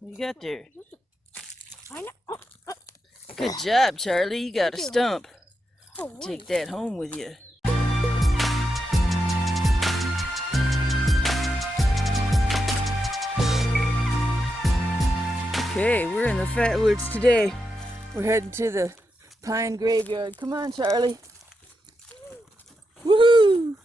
What you got there? I know. Good job, Charlie. You got a stump. Oh, Take that home with you. Okay, we're in the Fatwoods today. We're heading to the pine graveyard. Come on, Charlie. Woohoo!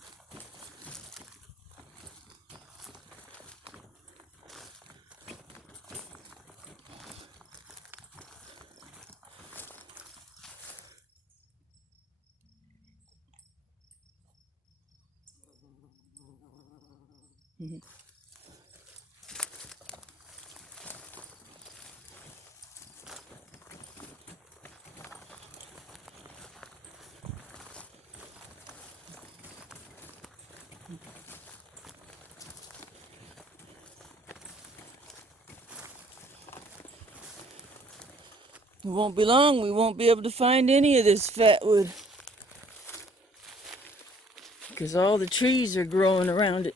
It won't be long, we won't be able to find any of this fatwood because all the trees are growing around it.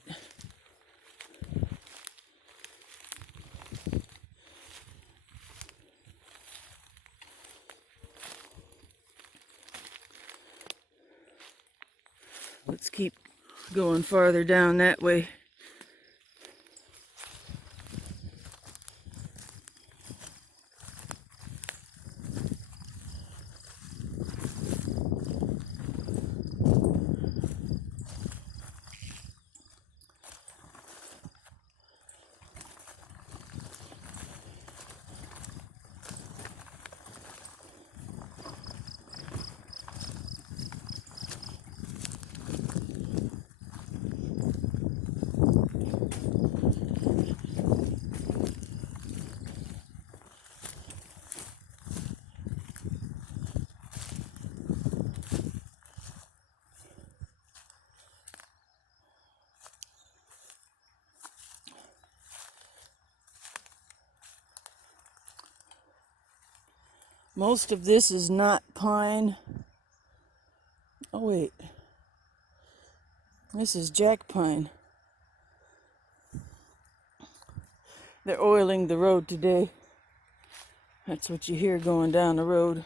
Let's keep going farther down that way. Most of this is not pine. Oh wait, this is jack pine. They're oiling the road today. That's what you hear going down the road.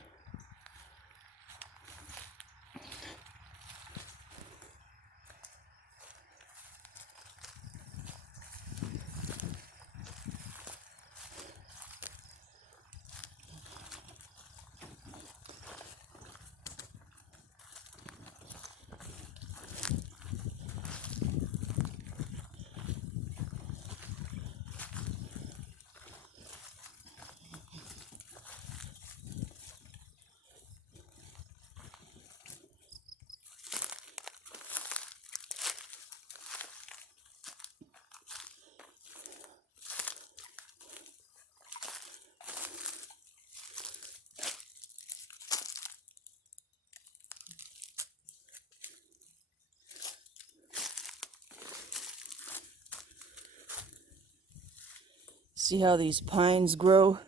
See how these pines grow?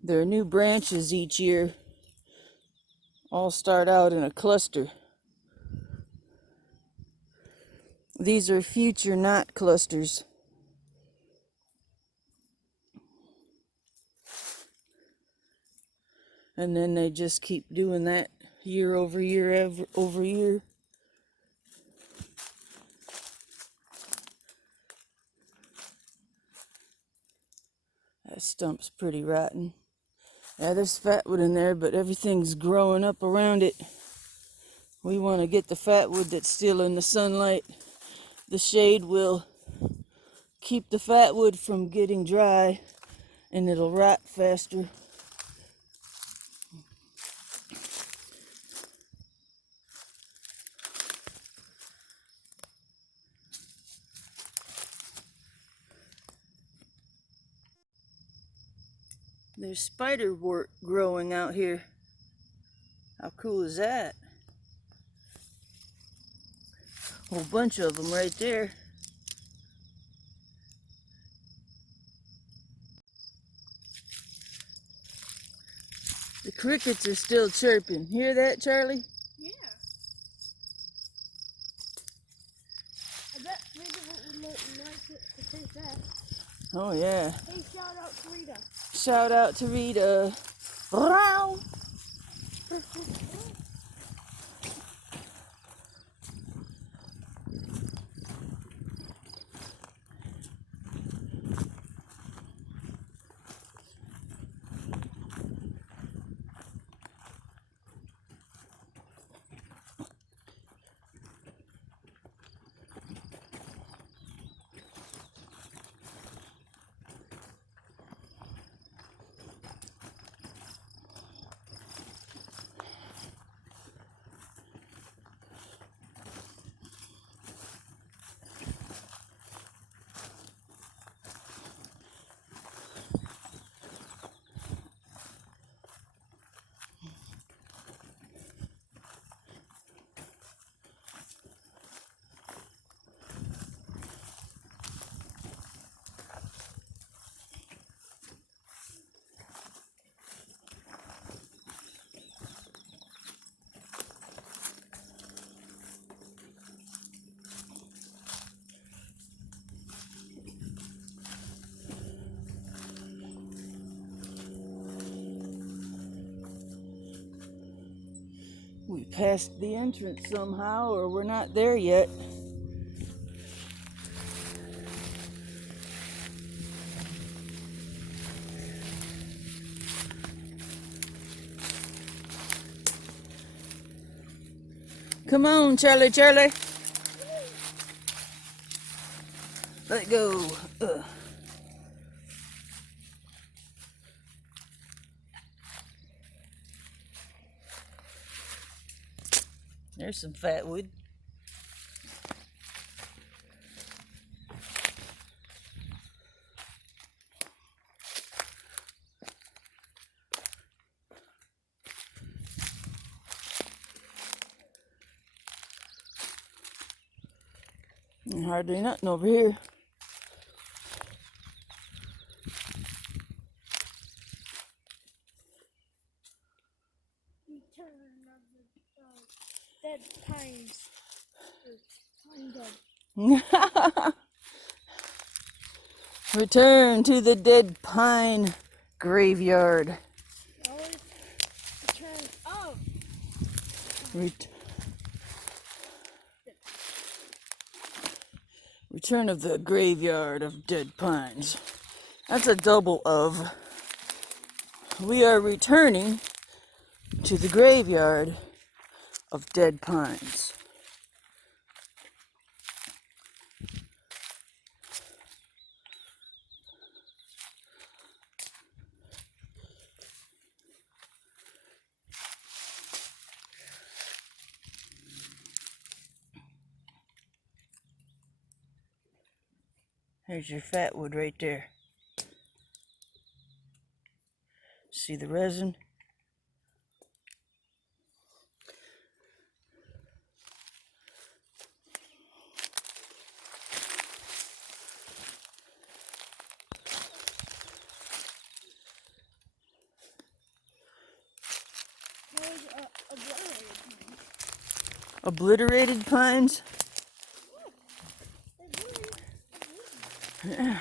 There are new branches each year. All start out in a cluster. These are future knot clusters. And then they just keep doing that year over year over year. That stump's pretty rotten. Yeah, there's fatwood in there, but everything's growing up around it. We want to get the fatwood that's still in the sunlight. The shade will keep the fatwood from getting dry, and it'll rot faster. There's spiderwort growing out here. How cool is that? A whole bunch of them right there. The crickets are still chirping. Hear that, Charlie? Yeah. I bet maybe we might like it to taste that. Oh, yeah. Hey, shout out to Rita. Shout out to Rita. Wow. We passed the entrance somehow, or we're not there yet. Come on, Charlie, Charlie. Let go. There's some fatwood. Hardly nothing over here. Return of the dead pines. Pine dead. Return to the dead pine graveyard. Always return of. Return of the graveyard of dead pines. That's a double of. We are returning to the graveyard of dead pines. There's your fatwood right there. See the resin? Those are obliterated pines. Obliterated pines? Yeah.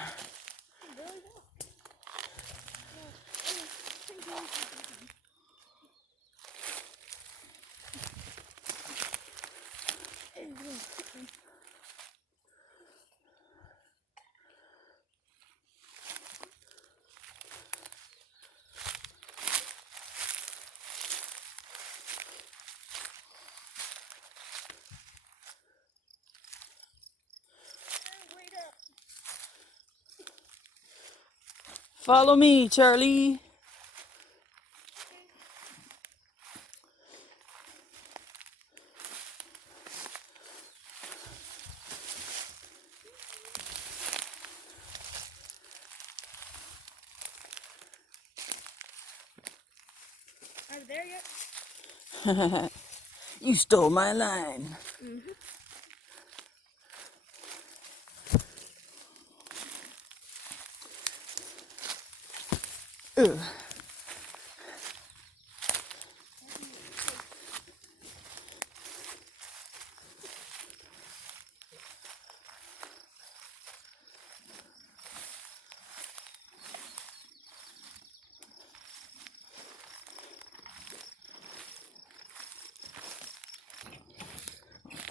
Follow me, Charlie. Are you there yet? You stole my line. Mm-hmm. Ugh.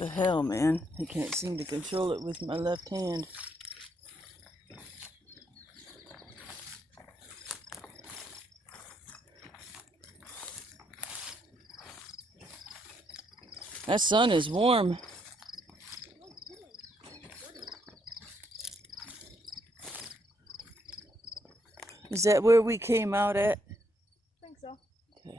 The hell, man? I can't seem to control it with my left hand. That sun is warm. Is that where we came out at? I think so. Okay.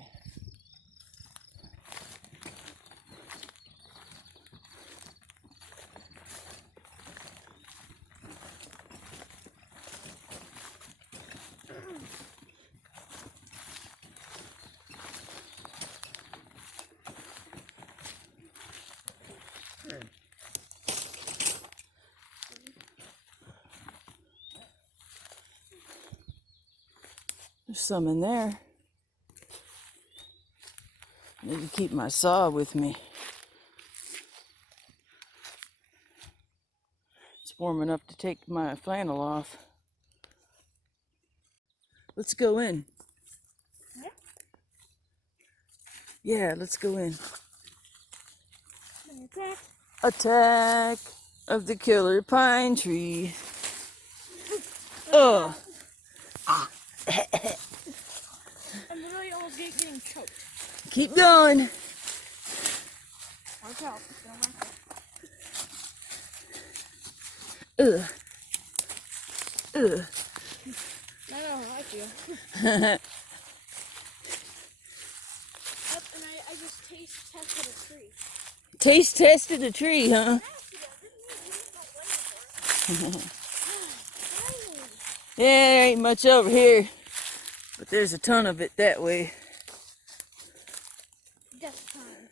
There's some in there. I need to keep my saw with me. It's warm enough to take my flannel off. Let's go in. Yeah? Yeah, let's go in. Attack. Attack of the killer pine tree. Ugh. I'm literally almost getting choked. Keep going. Watch out. Don't like it. Ugh. Ugh. I know how I feel. Yep, and I just taste tested a tree. Taste tested a tree, huh? Yeah, there ain't much over here, but there's a ton of it that way. Death time.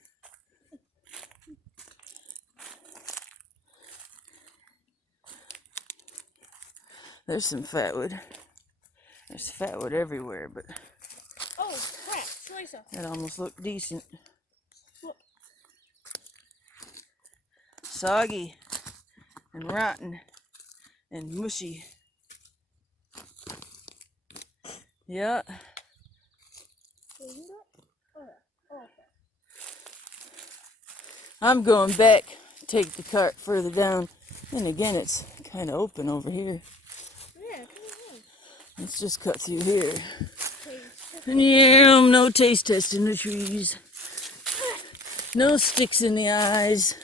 There's some fatwood. There's fatwood everywhere, but Oh, crap. Shlisa. that almost looked decent. Look. Soggy and rotten and mushy. Yeah. Isn't it? Oh, yeah. Oh, okay. I'm going back. Take the cart further down. And again, it's kind of open over here. Yeah, come on. Let's just cut through here. Taste. Yeah, no taste test in the trees. No sticks in the eyes.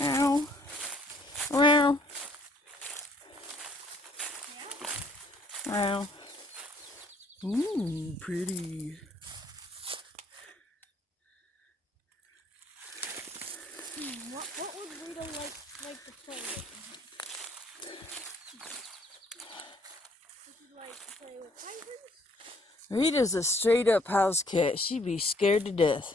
Ow. Wow. Wow. Ooh, pretty. What would Rita like to play with? Would you like to play with tigers? Rita's a straight up house cat. She'd be scared to death.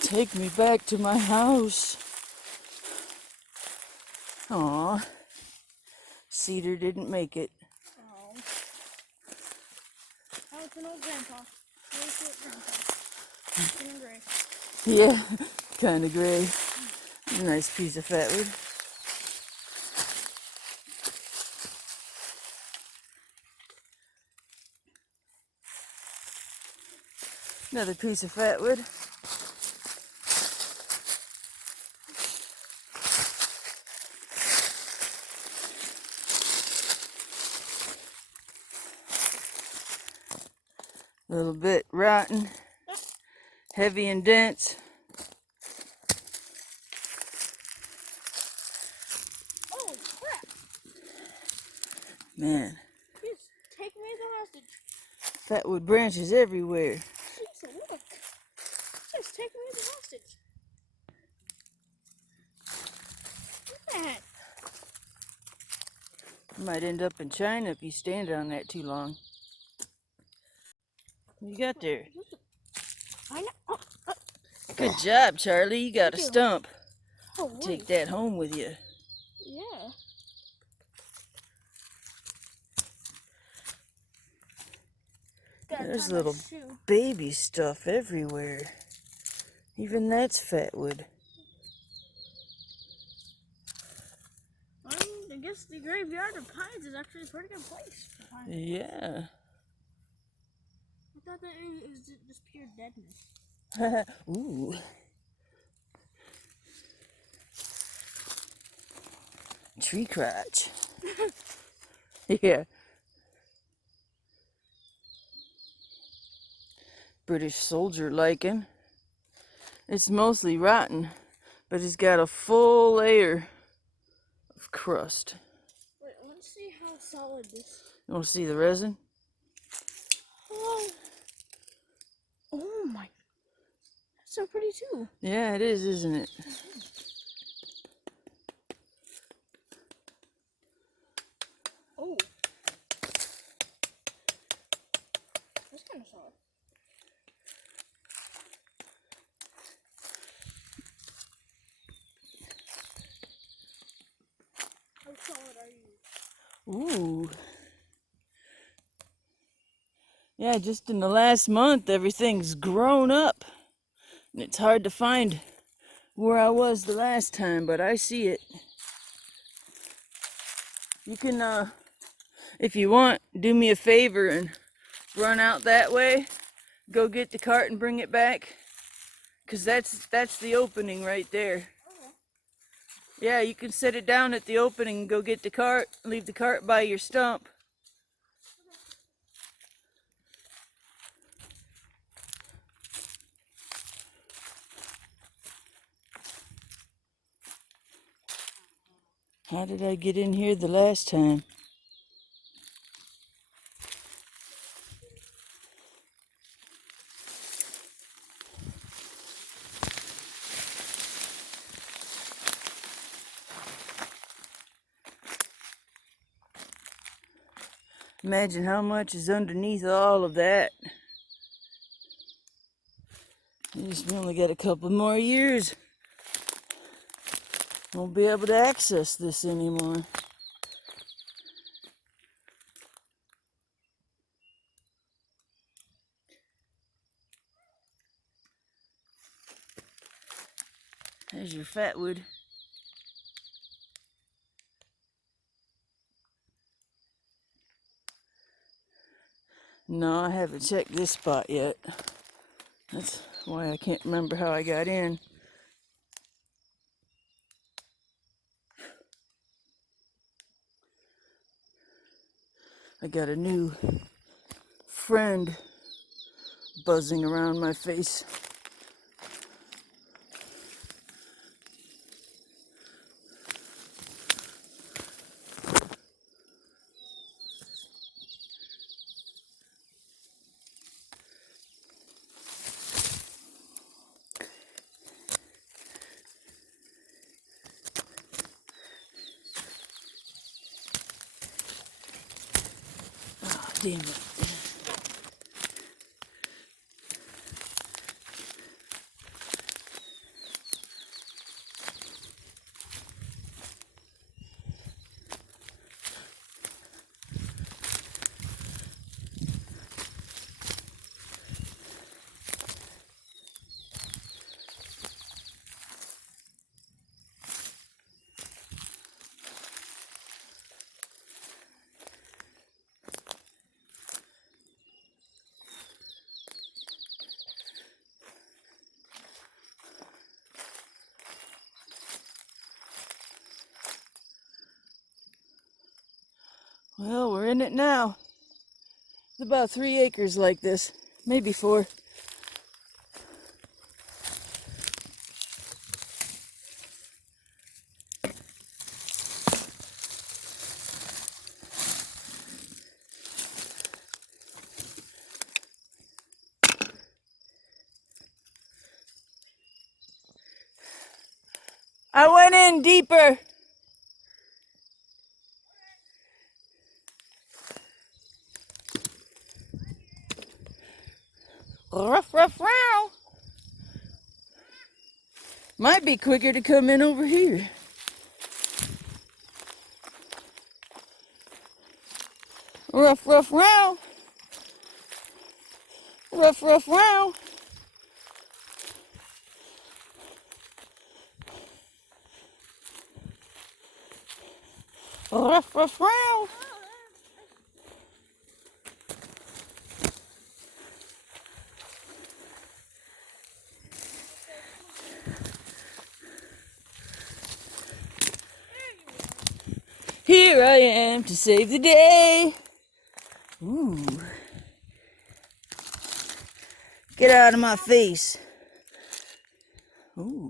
Take me back to my house. Aw. Cedar didn't make it. Oh. Oh, it's an old grandpa. Really short grandpa. Green and gray. Yeah, kind of gray. Nice piece of fatwood. Another piece of fatwood. A little bit rotten, heavy and dense. Oh, crap. Man, Just take me as a hostage. fatwood branches everywhere. Shlisa, look. Just take me as a hostage. Look at that. You might end up in China if you stand on that too long. What you got there? I know. Oh, Good job, Charlie. You got a Thank you. stump. oh, Take that home with you. Yeah. Gotta There's tie my little shoe. baby stuff everywhere. Even that's fatwood. I guess the graveyard of pines is actually a pretty good place for pines. Yeah. thought that it was just pure deadness. Ooh. Tree crotch. Yeah. British soldier lichen. It's mostly rotten, but it's got a full layer of crust. Wait, I want to see how solid this. You want to see the resin? Oh, oh my. That's so pretty too. Yeah, it is, isn't it? Oh. That's kind of solid. How solid are you? Ooh. Yeah, just in the last month, everything's grown up. And it's hard to find where I was the last time, but I see it. You can, if you want, do me a favor and run out that way. Go get the cart and bring it back. Because that's the opening right there. Yeah, you can set it down at the opening and go get the cart. Leave the cart by your stump. How did I get in here the last time? Imagine how much is underneath all of that. We only got a couple more years. Won't be able to access this anymore. There's your fatwood. No, I haven't checked this spot yet. That's why I can't remember how I got in. I got a new friend buzzing around my face. Oh, damn it. Well, we're in it now. It's about 3 acres like this, maybe 4. I went in deeper. Ruff, ruff, row. Might be quicker to come in over here. Ruff, ruff, row. Ruff, ruff, row. Ruff, ruff, row. here I am to save the day. Ooh. Get out of my face. Ooh.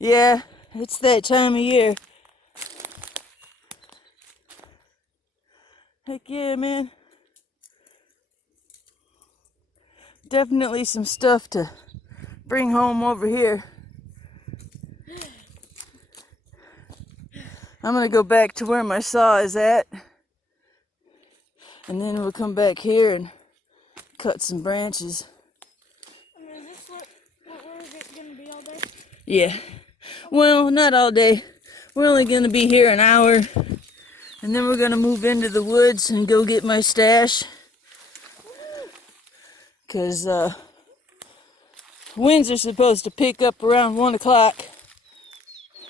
Yeah, it's that time of year. Heck yeah, man. Definitely some stuff to bring home over here. I'm gonna go back to where my saw is at. And then we'll come back here and cut some branches. And is this what we're gonna be all day? Yeah. Well, not all day. We're only gonna be here an hour. And then we're gonna move into the woods and go get my stash. Because winds are supposed to pick up around 1 o'clock.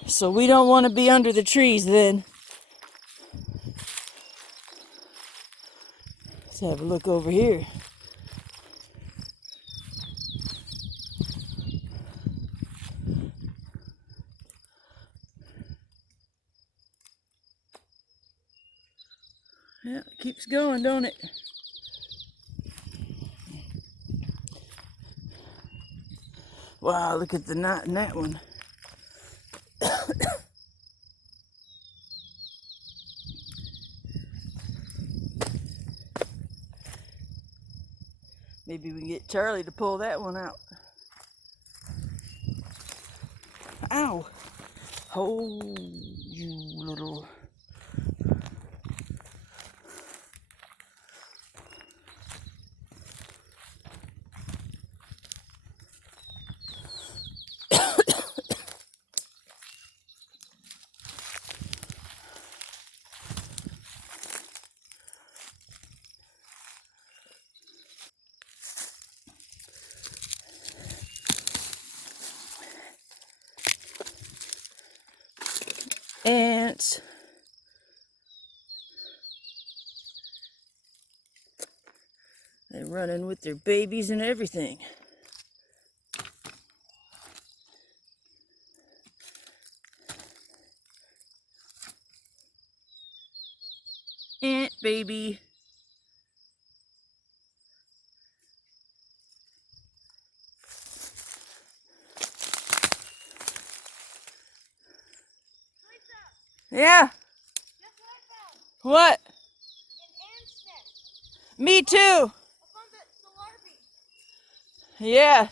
So we don't want to be under the trees then. Let's have a look over here. Yeah, it keeps going, don't it? Wow, look at the knot in that one. Maybe we can get Charlie to pull that one out. Ow! Oh, you little... ants. They're running with their babies and everything. Ant baby. Yeah. Guess what I found? What? An ant's nest. Me too. I found the larvae. Yeah.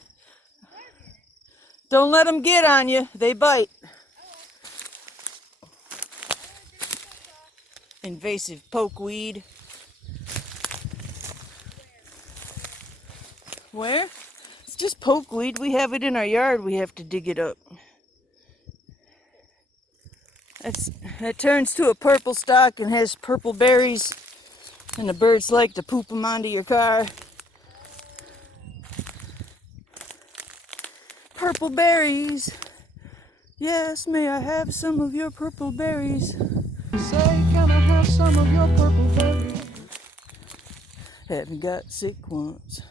Larvae in it. Don't let them get on you. They bite. Invasive pokeweed. Where? It's just pokeweed. We have it in our yard. We have to dig it up. It turns to a purple stalk and has purple berries. And the birds like to poop them onto your car. Purple berries. Yes, may I have some of your purple berries? Say, can I have some of your purple berries? Haven't got sick once.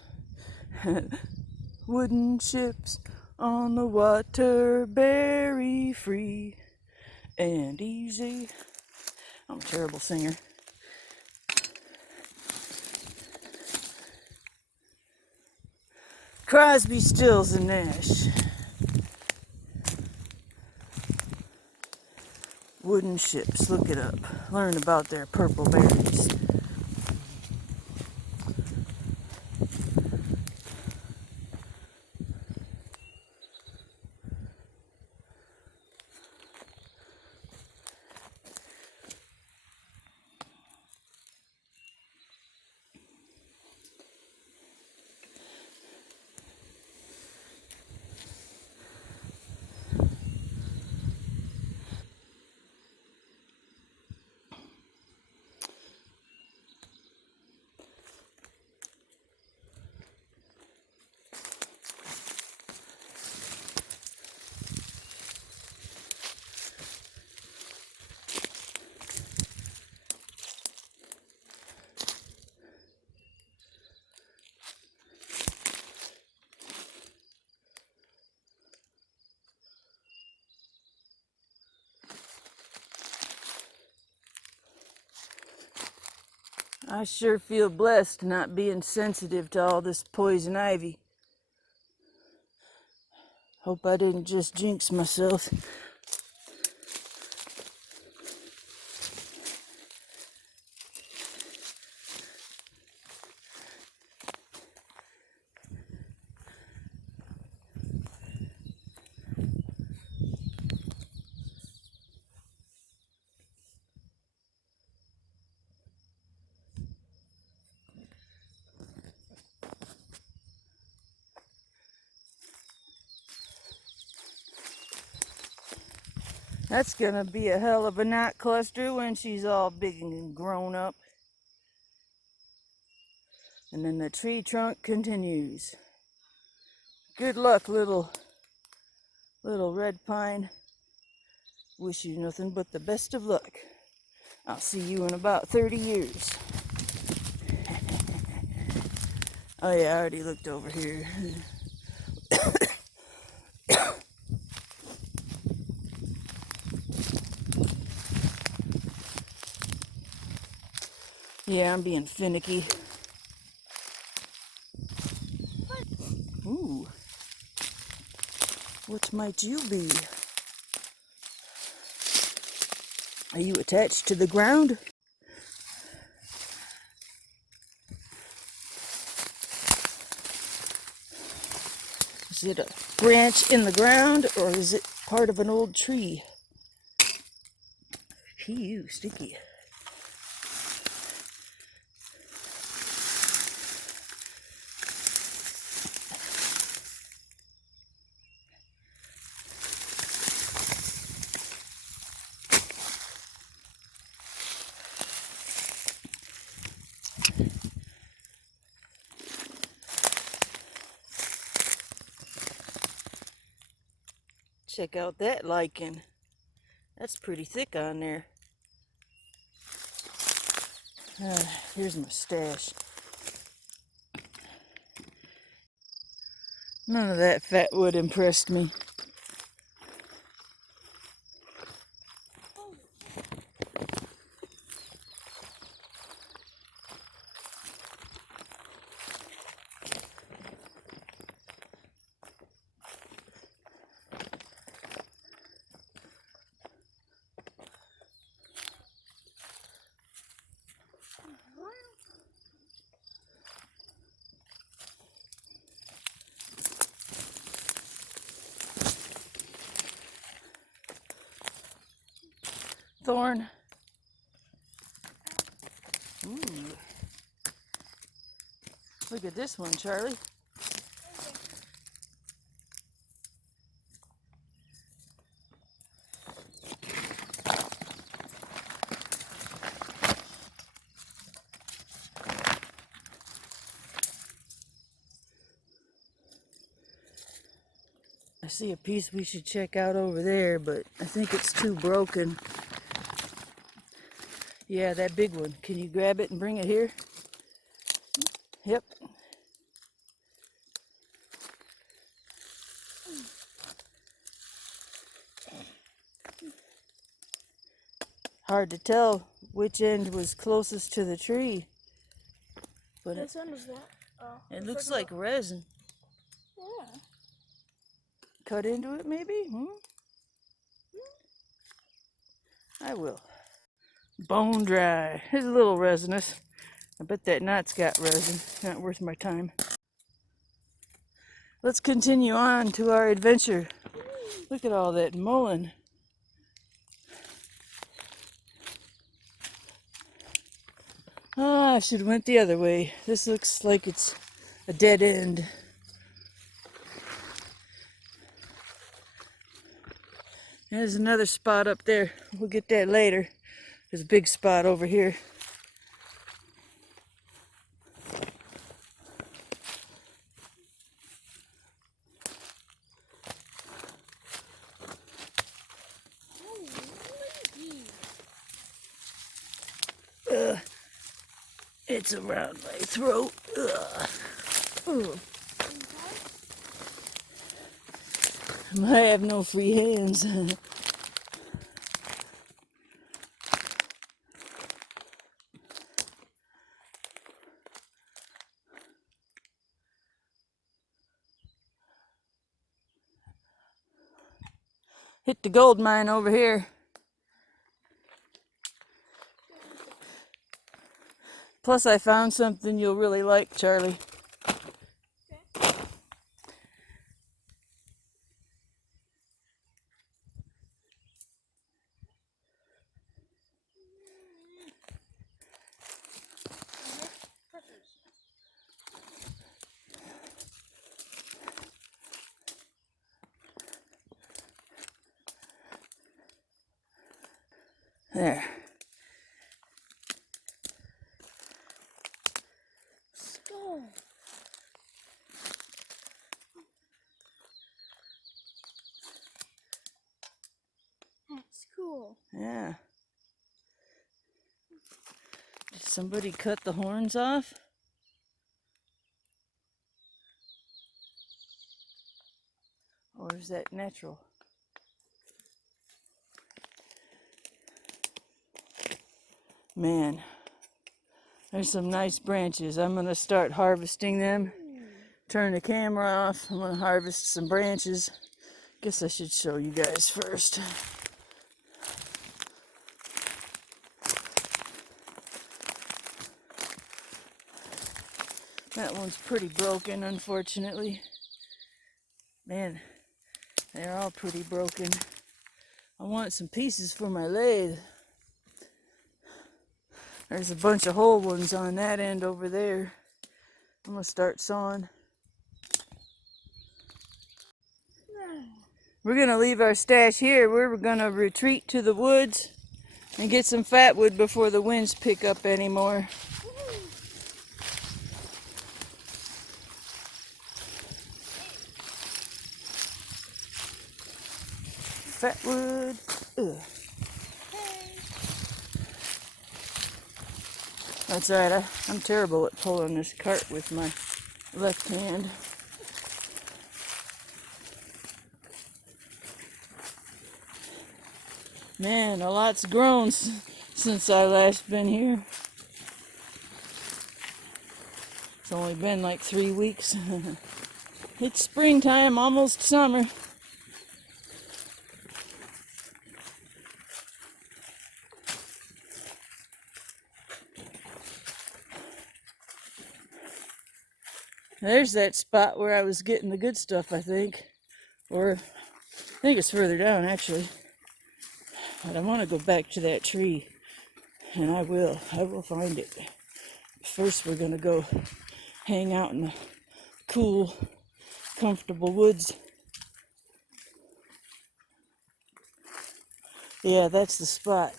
Wooden ships on the water, berry free and easy. I'm a terrible singer. Crosby, Stills, and Nash. Wooden ships, look it up. Learn about their purple berries. I sure feel blessed not being sensitive to all this poison ivy. Hope I didn't just jinx myself. That's gonna be a hell of a knot cluster when she's all big and grown up. And then the tree trunk continues. Good luck, little red pine. Wish you nothing but the best of luck. I'll see you in about 30 years. Oh yeah, I already looked over here. Yeah, I'm being finicky. Ooh. What might you be? Are you attached to the ground? Is it a branch in the ground or is it part of an old tree? Phew, sticky. Check out that lichen. That's pretty thick on there. Here's my stash. None of that fat wood impressed me. Thorn. Ooh. Look at this one, Charlie. I see a piece we should check out over there, but I think it's too broken. Yeah, that big one. Can you grab it and bring it here? Yep. Hard to tell which end was closest to the tree. But This one was what? Oh, it looks like resin. Yeah. Cut into it, maybe? I will. Bone dry. It's a little resinous. I bet that knot's got resin. Not worth my time. Let's continue on to our adventure. Look at all that mullein. Ah, I should have went the other way. This looks like it's a dead end. There's another spot up there. We'll get that later. There's a big spot over here. It's around my throat. I have no free hands. hit the gold mine over here. Plus I found something you'll really like, Charlie. There. Skull. That's cool. Yeah. Did somebody cut the horns off? Or is that natural? Man, there's some nice branches. I'm gonna start harvesting them. Turn the camera off. I'm gonna harvest some branches. Guess I should show you guys first. That one's pretty broken, unfortunately. Man, they're all pretty broken. I want some pieces for my lathe. There's a bunch of whole ones on that end over there. I'm gonna start sawing. We're gonna leave our stash here. We're gonna retreat to the woods and get some fatwood before the winds pick up anymore. Fatwood. Ugh. That's right. I'm terrible at pulling this cart with my left hand. Man, a lot's grown since I last been here. It's only been like 3 weeks. It's springtime, almost summer. There's that spot where I was getting the good stuff, I think. Or, I think it's further down, actually. But I want to go back to that tree. And I will find it. First, we're going to go hang out in the cool, comfortable woods. Yeah, that's the spot.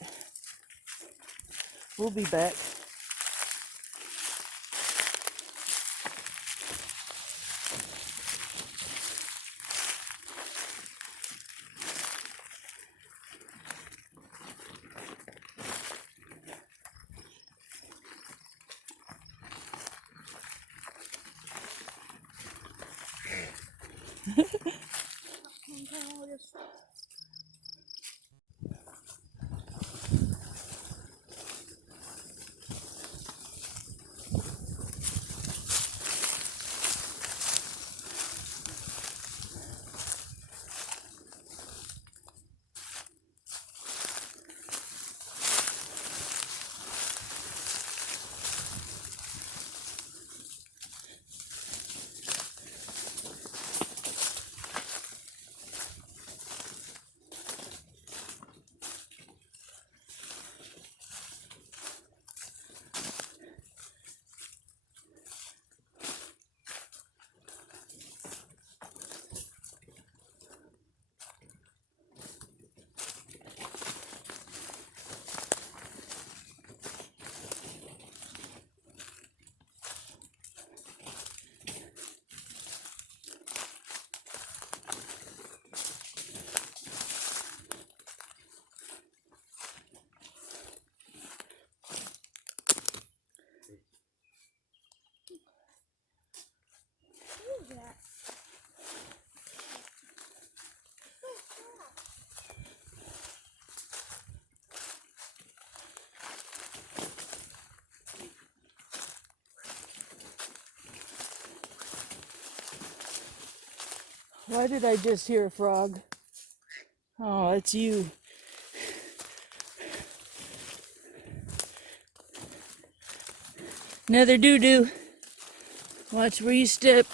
We'll be back. Why did I just hear a frog? Oh, it's you. Another doo-doo. Watch where you step.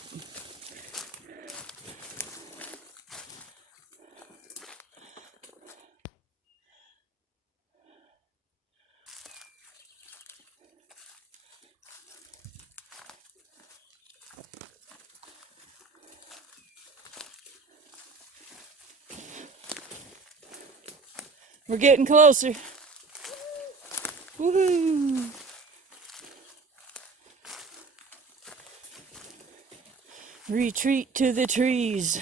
We're getting closer. Woohoo! Retreat to the trees.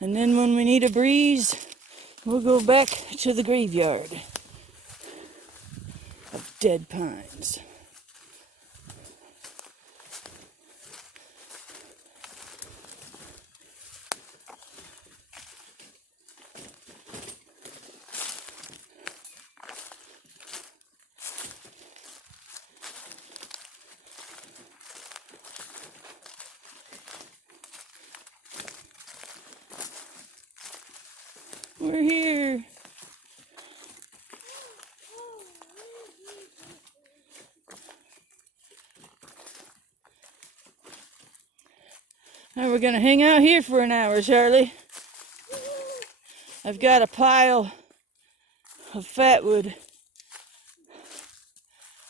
And then when we need a breeze, we'll go back to the graveyard of dead pines. We're here. Now we're gonna hang out here for an hour, Charlie. I've got a pile of fatwood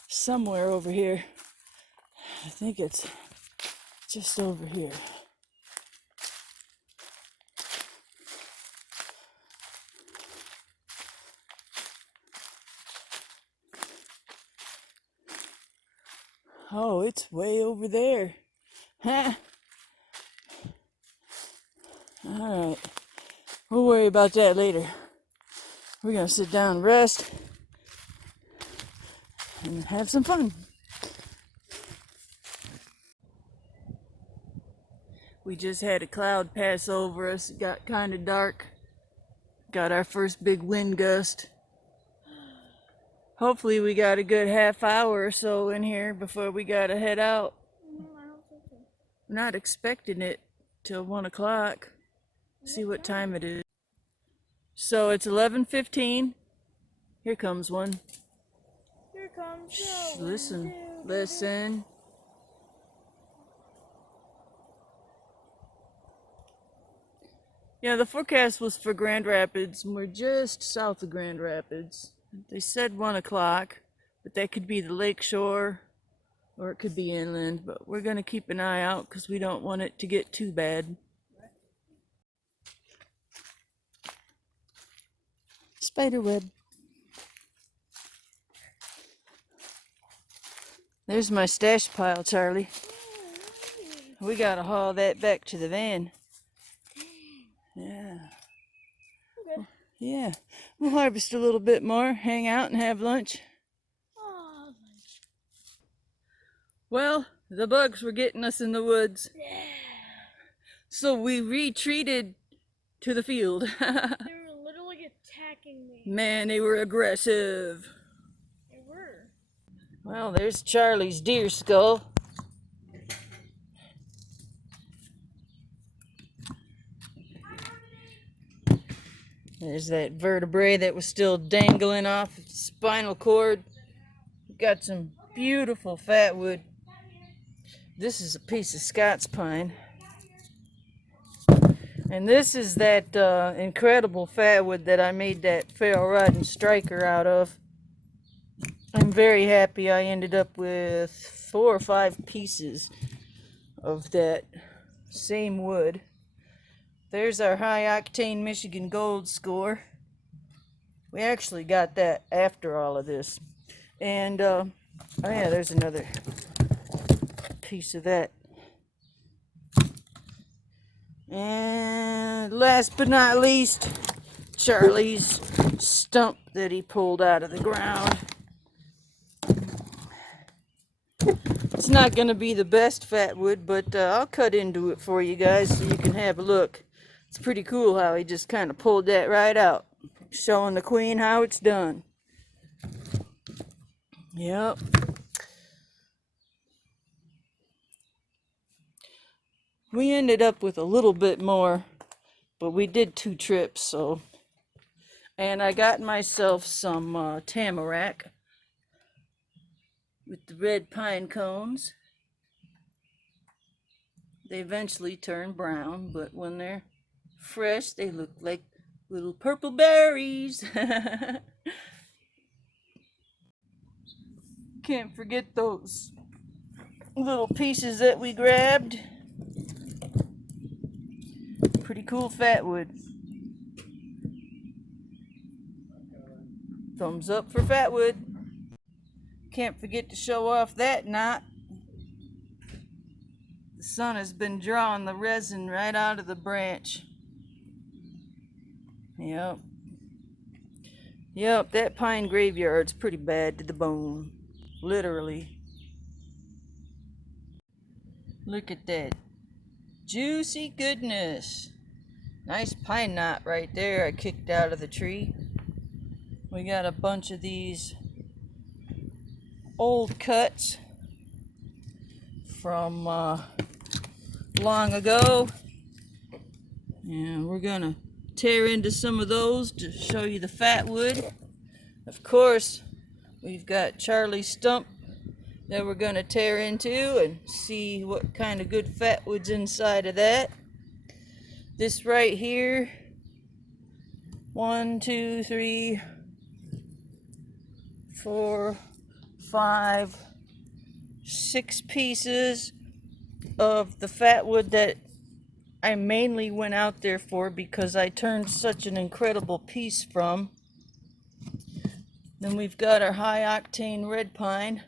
somewhere over here. I think it's just over here. Oh, it's way over there. Huh? All right. We'll worry about that later. We're gonna sit down and rest and have some fun. We just had a cloud pass over us. It got kind of dark. Got our first big wind gust. Hopefully we got a good half hour or so in here before we gotta head out. I don't think so. I'm not expecting it till 1 o'clock. See what time it is. So it's 11:15. Here comes one. Here comes Shh, the listen, wind. listen. Yeah, the forecast was for Grand Rapids, and we're just south of Grand Rapids. They said 1 o'clock, but that could be the lake shore, or it could be inland, but we're gonna keep an eye out because we don't want it to get too bad. Spider web. There's my stash pile, Charlie. We gotta haul that back to the van. Yeah. Okay. Yeah. We'll harvest a little bit more, hang out and have lunch. Oh, Well, the bugs were getting us in the woods, yeah. so we retreated to the field. They were literally attacking me. Man, they were aggressive. They were. Well, there's Charlie's deer skull. There's that vertebrae that was still dangling off its spinal cord. Got some beautiful fatwood. This is a piece of Scots pine. And this is that incredible fatwood that I made that Ferro rod and striker out of. I'm very happy I ended up with 4 or 5 pieces of that same wood. There's our high octane Michigan Gold score. We actually got that after all of this. And oh yeah, there's another piece of that. And last but not least, Charlie's stump that he pulled out of the ground. It's not going to be the best fatwood, but I'll cut into it for you guys so you can have a look. It's pretty cool how he just kind of pulled that right out, showing the queen how it's done. Yep. We ended up with a little bit more, But we did 2 trips, so. And I got myself some tamarack with the red pine cones. They eventually turn brown, but when they're fresh, they look like little purple berries. Can't forget those little pieces that we grabbed. Pretty cool fatwood. Thumbs up for fatwood. Can't forget to show off that knot. The sun has been drawing the resin right out of the branch. Yep. Yep, that pine graveyard's pretty bad to the bone. Literally. Look at that. Juicy goodness. Nice pine knot right there I kicked out of the tree. We got a bunch of these old cuts from long ago. And we're gonna tear into some of those to show you the fatwood. Of course, we've got Charlie's stump that we're gonna tear into and see what kind of good fatwood's inside of that. This right here, 1, 2, 3, 4, 5, 6 pieces of the fatwood that I mainly went out there for because I turned such an incredible piece from. Then we've got our high octane red pine.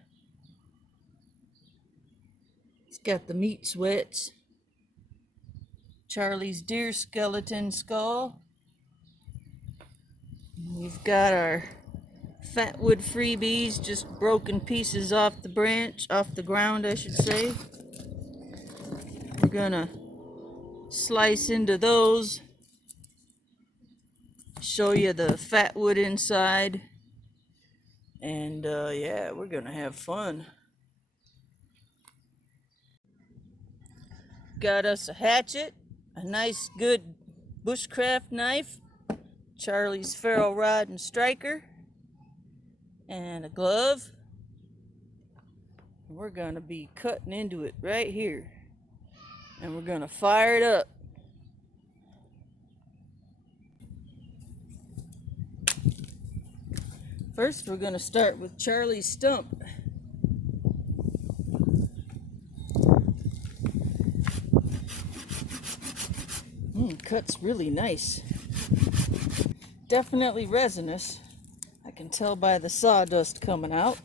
It's got the meat sweats. Charlie's deer skeleton skull. We've got our fatwood freebies, just broken pieces off the branch, off the ground I should say. We're gonna slice into those, show you the fatwood inside, and yeah, we're gonna have fun. Got us a hatchet, a nice good bushcraft knife, Charlie's Ferro rod and striker, and a glove. We're gonna be cutting into it right here, and we're gonna fire it up. First, we're gonna start with Charlie's stump. Cuts really nice. Definitely resinous. I can tell by the sawdust coming out.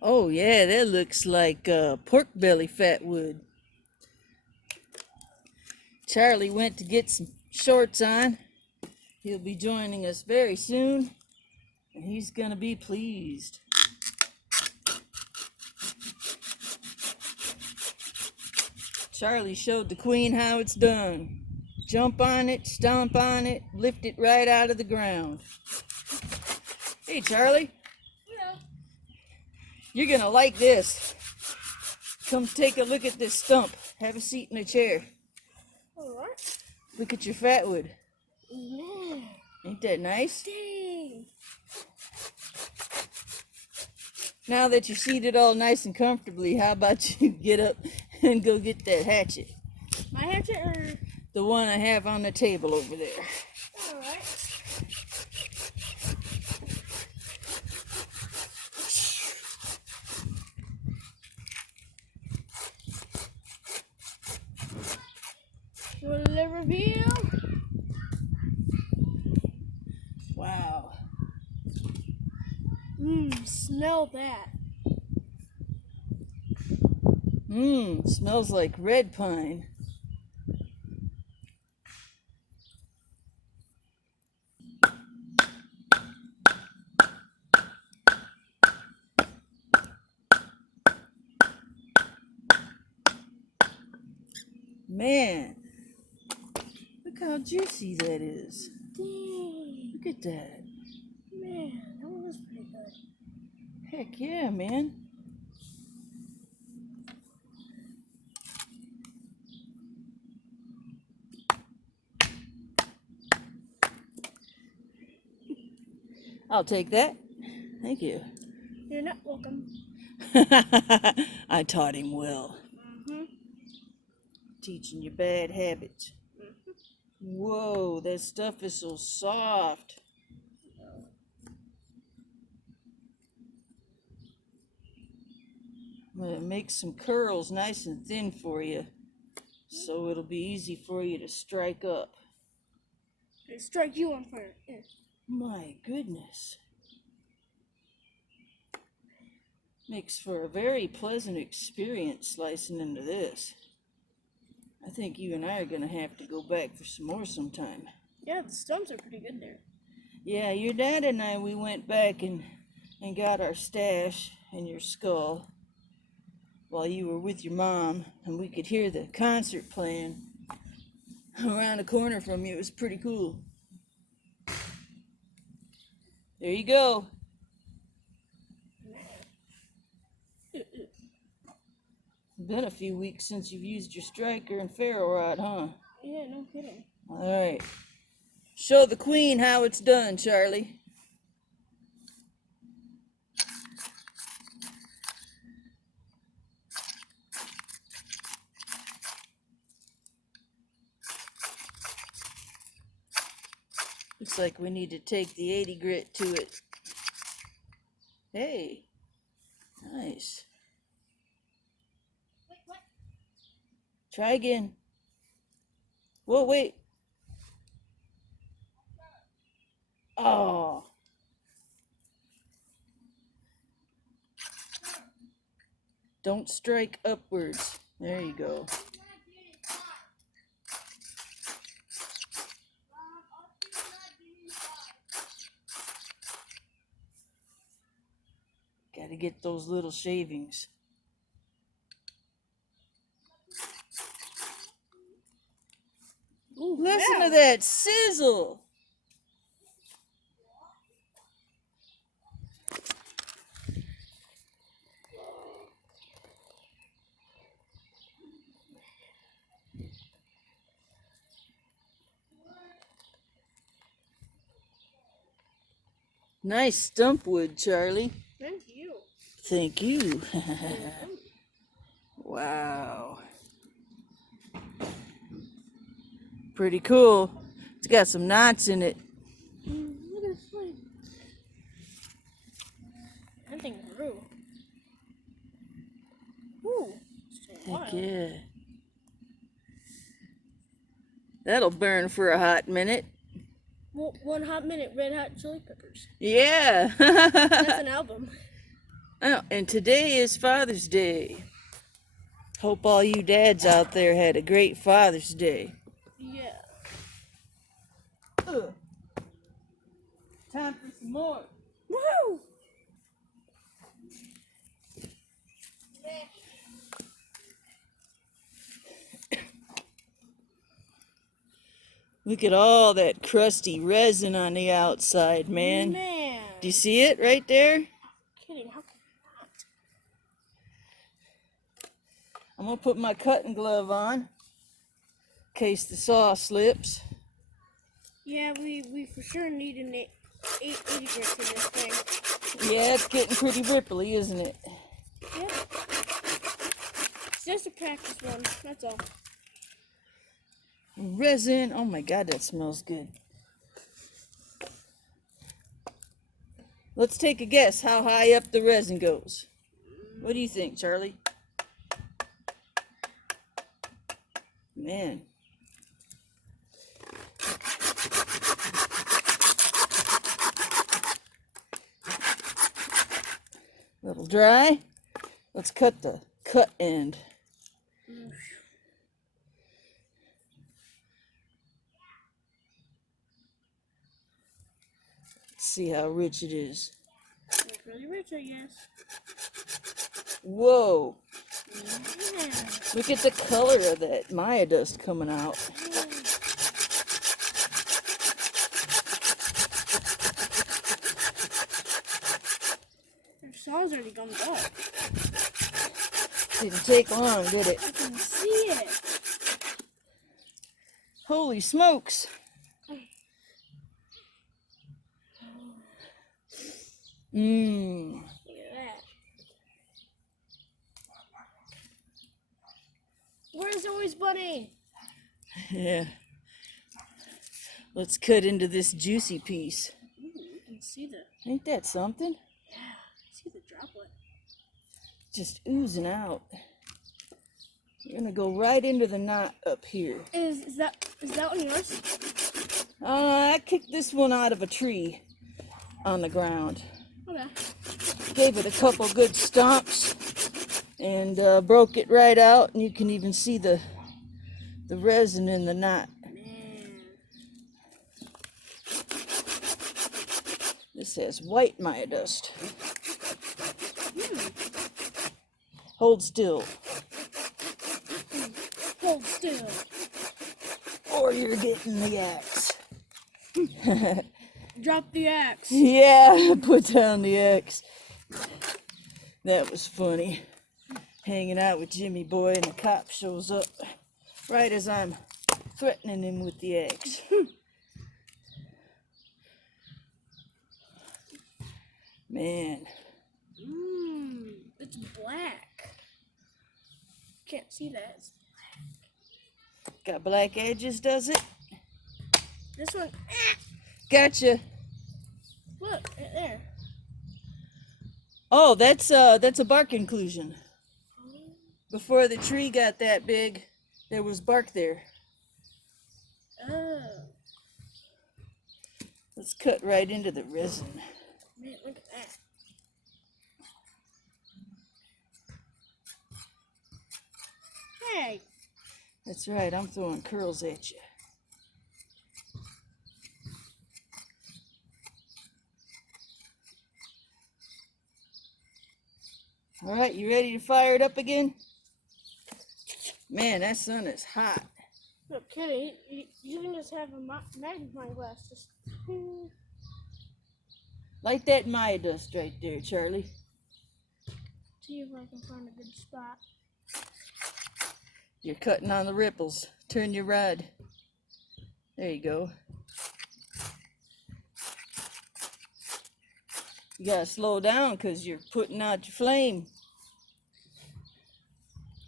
Oh yeah, that looks like pork belly fatwood. Charlie went to get some shorts on. He'll be joining us very soon, and he's gonna be pleased. Charlie showed the queen how it's done. Jump on it, stomp on it, lift it right out of the ground. Hey Charlie. Yeah. You're gonna like this. Come take a look at this stump. Have a seat in a chair. Alright. Look at your fatwood. Yeah. Ain't that nice? Dang. Now that you're seated all nice and comfortably, how about you get up and go get that hatchet? My hatchet or? The one I have on the table over there. Alright. Will it reveal? Wow. Smell that. Smells like red pine. Man, look how juicy that is. Dang. Look at that. Man, that one was pretty good. Heck yeah, man. I'll take that. Thank you. You're not welcome. I taught him well. Mm-hmm. Teaching you bad habits. Whoa, that stuff is so soft. Well, it makes some curls nice and thin for you, so it'll be easy for you to strike up. It'll strike you on fire. Yeah. My goodness. Makes for a very pleasant experience slicing into this. I think you and I are going to have to go back for some more sometime. Yeah, the stumps are pretty good there. Yeah, your dad and I, we went back and got our stash in your skull while you were with your mom, and we could hear the concert playing around the corner from you. It was pretty cool. There you go. It's been a few weeks since you've used your striker and ferro rod, huh? Yeah, no kidding. All right. Show the queen how it's done, Charlie. Looks like we need to take the 80 grit to it. Hey, nice. What? Try again. Whoa, wait. Oh. Don't strike upwards. There you go. Gotta get those little shavings. Ooh, Listen wow. to that sizzle. Nice stump wood, Charlie. Thank you. Thank you. Wow. Pretty cool. It's got some knots in it. Look at this flame. That thing grew. Ooh. Heck yeah. That'll burn for a hot minute. Well, 1 hot minute, Red Hot Chili Peppers. Yeah. That's an album. Oh, and today is Father's Day. Hope all you dads out there had a great Father's Day. Yeah. Ugh. Time for some more. Woo! Look at all that crusty resin on the outside, man. Man. Do you see it right there? Kidding. How can you not? I'm gonna put my cutting glove on in case the saw slips. Yeah, we for sure need an 80 grit in this thing. Yeah, it's getting pretty ripply, isn't it? Yeah. It's just a practice run, that's all. Resin. Oh my God, that smells good. Let's take a guess how high up the resin goes. What do you think, Charlie? Man. A little dry. Let's cut the cut end. See how rich it is. It's really rich, I guess. Whoa. Yeah. Look at the color of that Maya dust coming out. There's saw's already gummed up. Didn't take long, did it? I can see it. Holy smokes. Mmm. Look at that. Where's Always Bunny? Yeah. Let's cut into this juicy piece. Ooh, you can see the Ain't that something? see the droplet. Just oozing out. You're gonna go right into the knot up here. Is that one yours? I kicked this one out of a tree on the ground. Okay. Gave it a couple good stomps and broke it right out, and you can even see the resin in the knot. Man. This has white Maya dust. Hold still, Hold still. or you're getting the axe. Drop the axe. Yeah, put down the axe. That was funny. Hanging out with Jimmy Boy, and the cop shows up right as I'm threatening him with the axe. Man. It's black. Can't see that. It's Got black edges, does it? this one. Gotcha. Look, right there. Oh, that's a bark inclusion. Before the tree got that big, there was bark there. Oh. Let's cut right into the resin. Man, look at that. Hey. That's right, I'm throwing curls at you. All right, you ready to fire it up again? Man, that sun is hot. No kidding. You can just have a magnifying glass. Just. Light that Maya dust right there, Charlie. See if I can find a good spot. You're cutting on the ripples. Turn your rod. There you go. You gotta slow down because you're putting out your flame.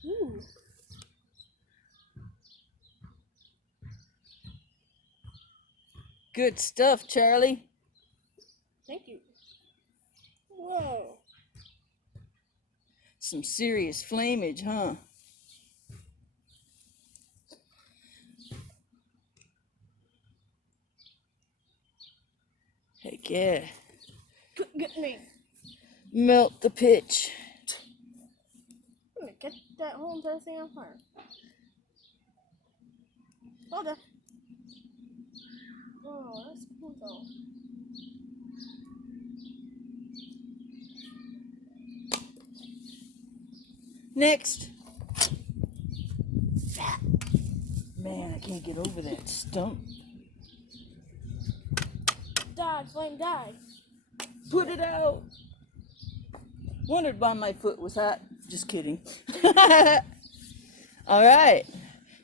Ooh. Good stuff, Charlie. Thank you. Whoa. Some serious flamage, huh? Heck yeah. Get me. Melt the pitch. I'm gonna get that whole entire thing on fire. Well done. Oh, that's cool though. Next. Man, I can't get over that stump. Died, flame died. Put it out. Wondered why my foot was hot. Just kidding. All right.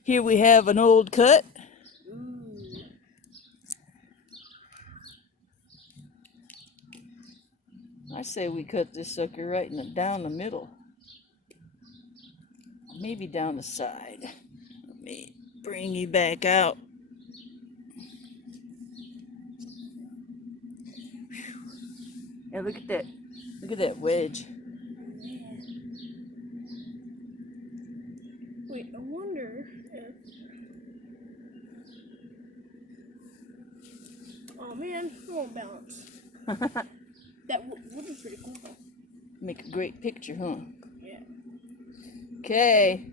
Here we have an old cut. I say we cut this sucker right down the middle. Maybe down the side. Let me bring you back out. Yeah, look at that. Look at that wedge. Wait, I wonder if. Oh man, it won't balance. That wood is pretty cool though. Make a great picture, huh? Yeah. Okay.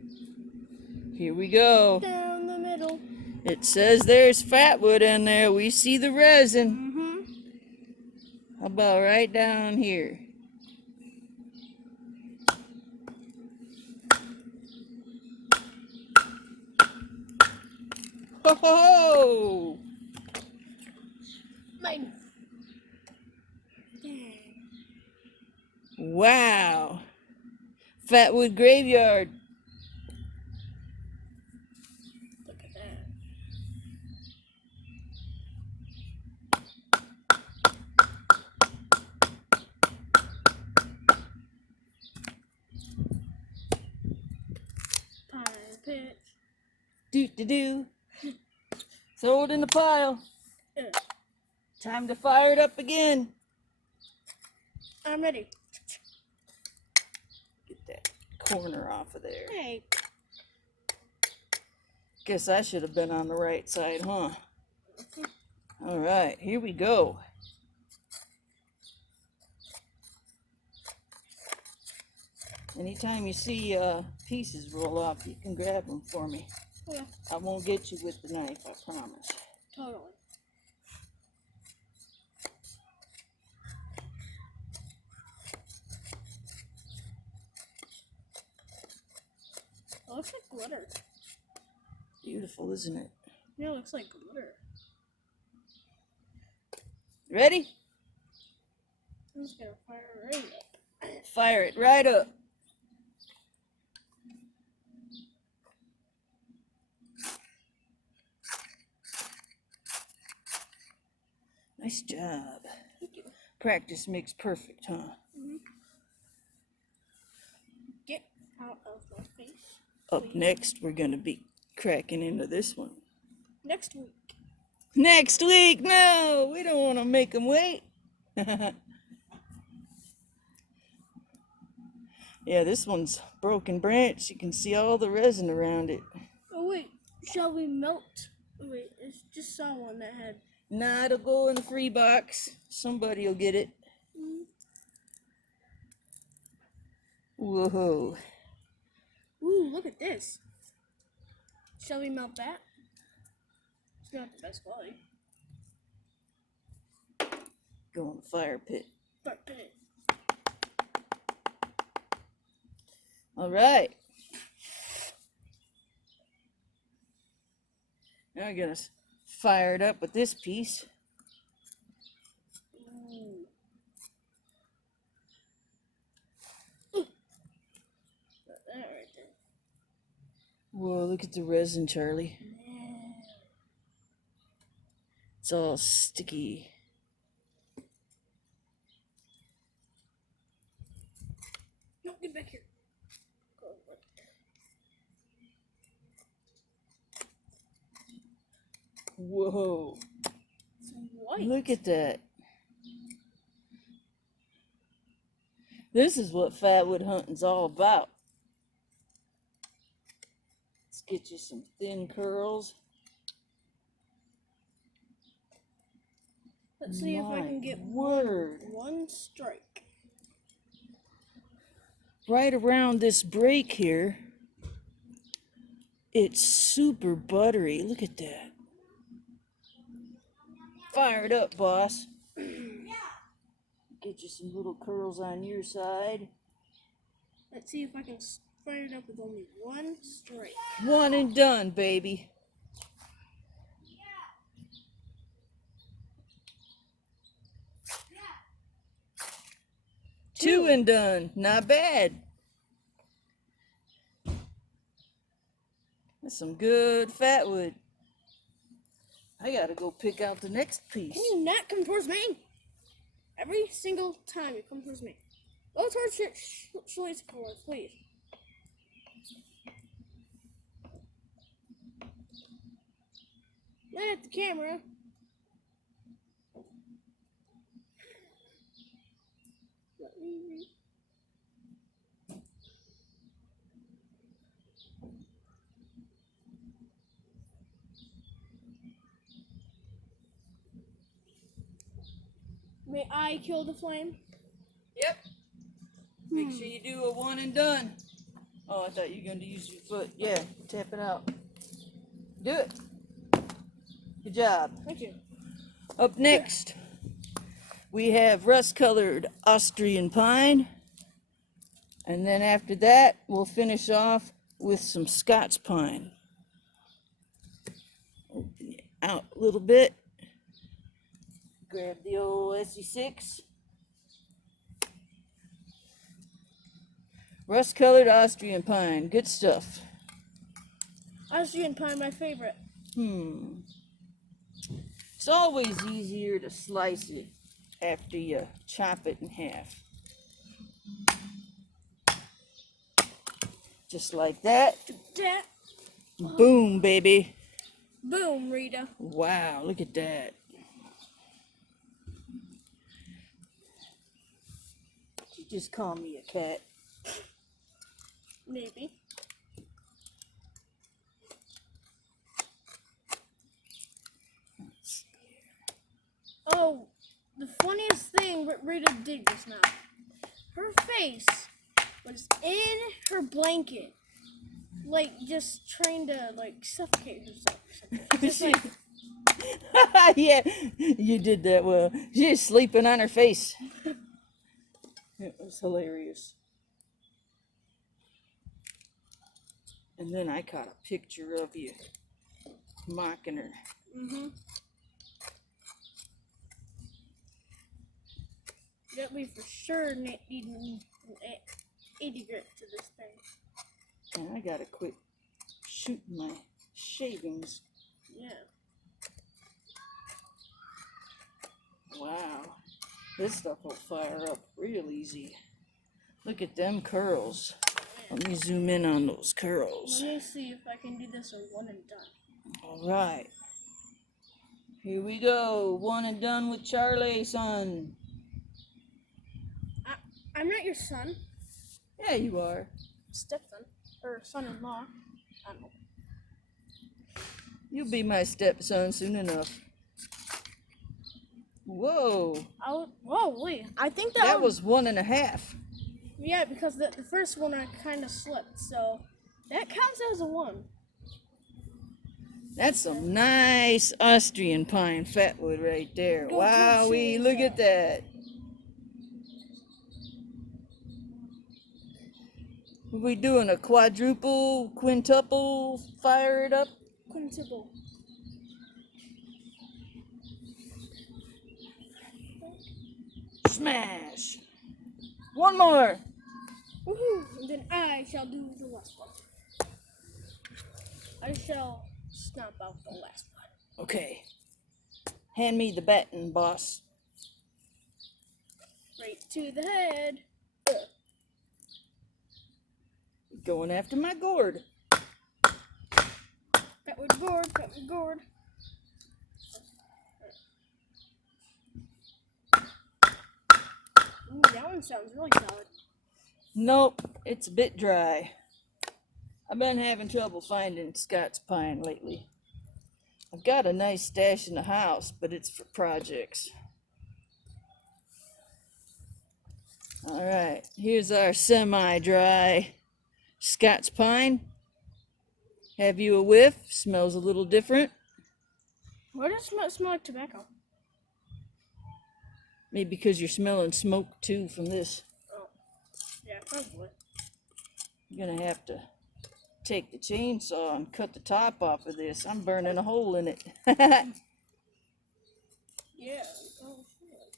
Here we go. Down the middle. It says there's fatwood in there. We see the resin. How about right down here? Ho ho ho! Mine. Dang. Wow. Fatwood graveyard. Look at that. Pine pitch. Do. Throw it in the pile. Yeah. Time to fire it up again. I'm ready. Get that corner off of there. Hey. Guess I should have been on the right side, huh? All right, here we go. Anytime you see pieces roll off, you can grab them for me. Yeah. I won't get you with the knife, I promise. Totally. It looks like glitter. Beautiful, isn't it? Yeah, it looks like glitter. Ready? I'm just gonna fire it right up. Fire it right up. Nice job. Thank you. Practice makes perfect, huh? Mm-hmm. Get out of my face. Up please. next, we're going to be cracking into this one. Next week. Next week? No, we don't want to make them wait. Yeah, this one's broken branch. You can see all the resin around it. Oh wait, shall we melt? Wait, I just saw one that had. Nah, it'll go in the free box. Somebody will get it. Whoa. Ooh, look at this. Shall we melt that? It's not the best quality. Go in the fire pit. But All right. Now I'm going to fire it up with this piece. ooh. Got that right there. Whoa, look at the resin, Charlie. Man. It's all sticky. No, get back here. Go away. Whoa. It's white. Look at that. This is what Fatwood hunting's all about. Let's get you some thin curls. Let's see if I can get word. one strike. Right around this break here, it's super buttery. Look at that. Fire it up, boss. Get you some little curls on your side. Let's see if I can fire it up with only one strike. One and done, baby. Two and done. Not bad. That's some good fatwood. I gotta go pick out the next piece. Can you not come towards me? Every single time you come towards me. Go towards your Shlisa colors, please. Not at the camera. May I kill the flame? Yep. Make sure you do a one and done. Oh, I thought you were going to use your foot. Yeah, tap it out. Do it. Good job. Thank you. Up next, we have rust-colored Austrian pine. And then after that, we'll finish off with some Scots pine. Open it out a little bit. Grab the old SE6. Rust-colored Austrian pine. Good stuff. Austrian pine, my favorite. It's always easier to slice it after you chop it in half. Just like that. That. Boom, baby. Boom, Rita. Wow, look at that. Did you just call me a cat? Maybe. Oh, the funniest thing Rita did just now. Her face was in her blanket, like just trying to like suffocate herself. Just like, Yeah, you did that well. She's sleeping on her face. It was hilarious. And then I caught a picture of you mocking her. That we for sure need an 80 grit to this thing. And I gotta quit shooting my shavings. Yeah. Wow, this stuff will fire up real easy. Look at them curls. Let me zoom in on those curls. Let me see if I can do this in one and done. All right. Here we go. One and done with Charlie, son. I'm not your son. Yeah, you are. Stepson. Or son-in-law. I don't know. You'll be my stepson soon enough. Whoa. Whoa, wait. I think That was 1.5. Yeah, because the first one I kind of slipped, so that counts as a 1. That's some nice Austrian pine fatwood right there. Go Wowee, to look at that. Are we doing a quadruple, quintuple, fire it up? Quintuple. Smash. One more. Woohoo! And then I shall do the last one. I shall snap out the last one. Okay. Hand me the baton, boss. Right to the head. Going after my gourd. Fatwood gourd. Ooh, that one sounds really solid. Nope, it's a bit dry. I've been having trouble finding Scots pine lately. I've got a nice stash in the house, but it's for projects. All right, here's our semi-dry Scots pine. Have you a whiff? Smells a little different. Why does it smell like tobacco? Maybe because you're smelling smoke too from this. Oh, yeah, probably. You're gonna have to take the chainsaw and cut the top off of this. I'm burning a hole in it. Yeah. Oh, shit.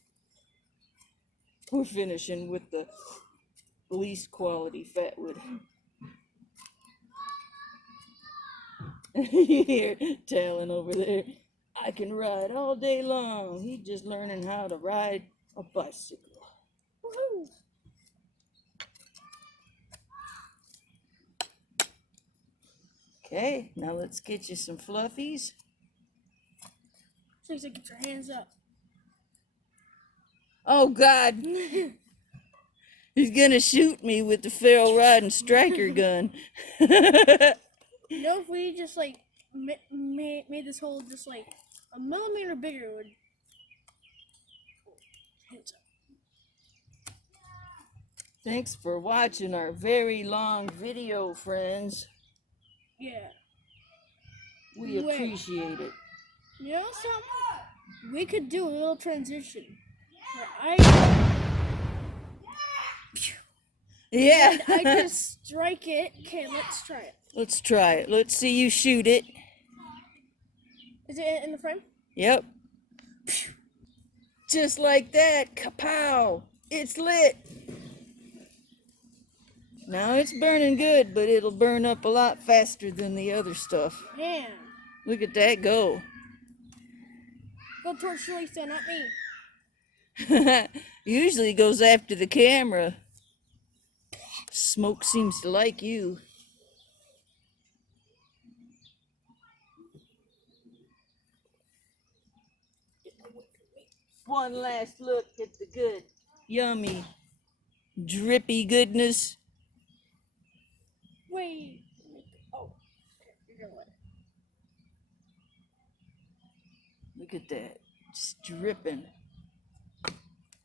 We're finishing with the least quality fatwood. You hear Talon over there. I can ride all day long. He's just learning how to ride a bicycle. Woohoo! Okay, now let's get you some fluffies. Shlisa, get your hands up. Oh God! He's gonna shoot me with the Ferro rod and striker gun. You know, if we just like made this hole just like a millimeter bigger, it would. Hands up. Thanks for watching our very long video, friends. Yeah. We appreciate it. You know something? We could do a little transition. Where Yeah. I just strike it. Okay, let's try it. Let's try it. Let's see you shoot it. Is it in the frame? Yep. Just like that. Kapow! It's lit. Now it's burning good, but it'll burn up a lot faster than the other stuff. Man. Look at that go. Go towards Shlisa, not me. Usually goes after the camera. Smoke seems to like you. One last look at the good, yummy, drippy goodness. Wait. Oh. You're gonna let it. Look at that. Just dripping.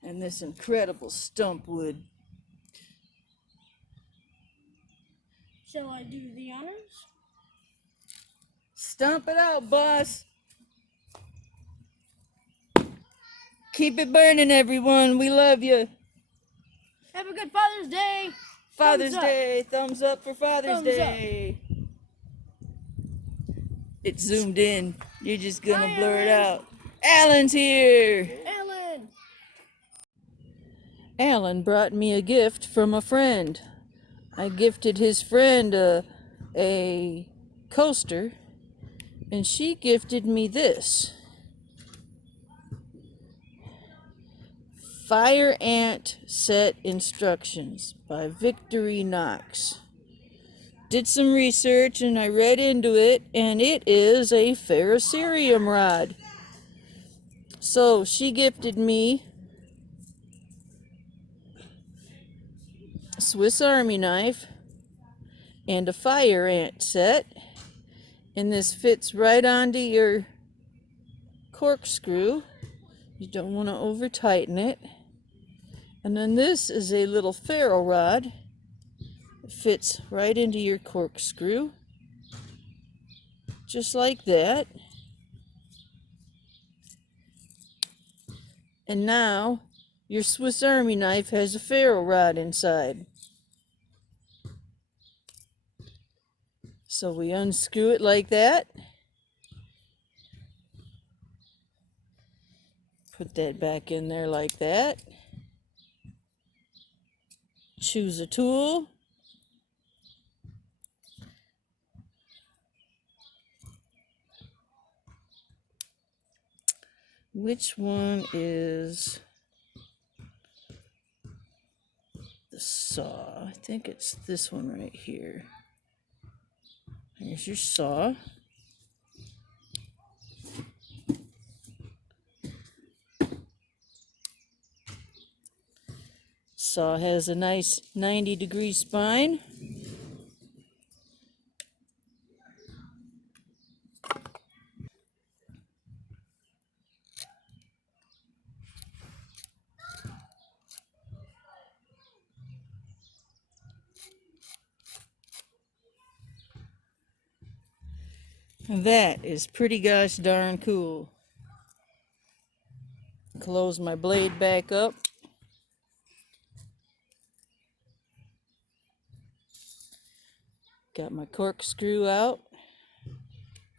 And this incredible stump wood. Shall I do the honors? Stomp it out, boss. Keep it burning, everyone. We love you. Have a good Father's Day. Father's Thumbs up. Day. Thumbs up for Father's Thumbs Day. It's zoomed in. You're just gonna Hi, blur it Alan. out. Alan's here. Ellen. Alan brought me a gift from a friend. I gifted his friend a coaster, and she gifted me this. Fireant Set instructions by Victorinox. Did some research and I read into it, and it is a ferrocerium rod. So she gifted me a Swiss Army knife and a Fireant set, and this fits right onto your corkscrew. You don't want to over tighten it. And then this is a little ferro rod. It fits right into your corkscrew, just like that. And now your Swiss Army knife has a ferro rod inside. So we unscrew it like that. Put that back in there like that. Choose a tool. Which one is the saw? I think it's this one right here. Here's your saw. Saw has a nice 90-degree spine. That is pretty gosh darn cool. Close my blade back up. Got my corkscrew out.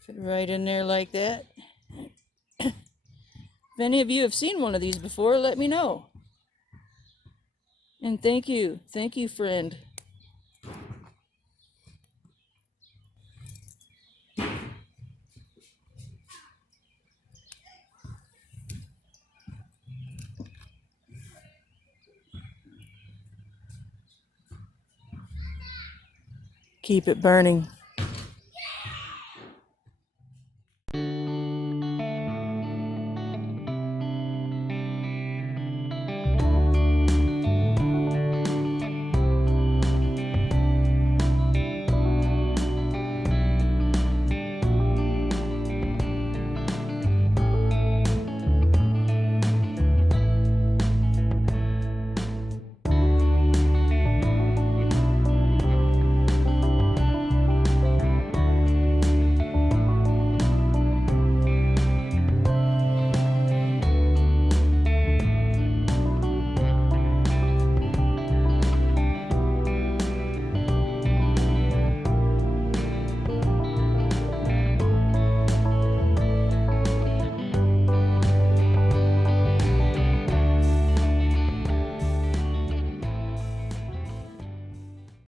Fit right in there like that. If any of you have seen one of these before, let me know. And thank you. Thank you, friend. Keep it burning.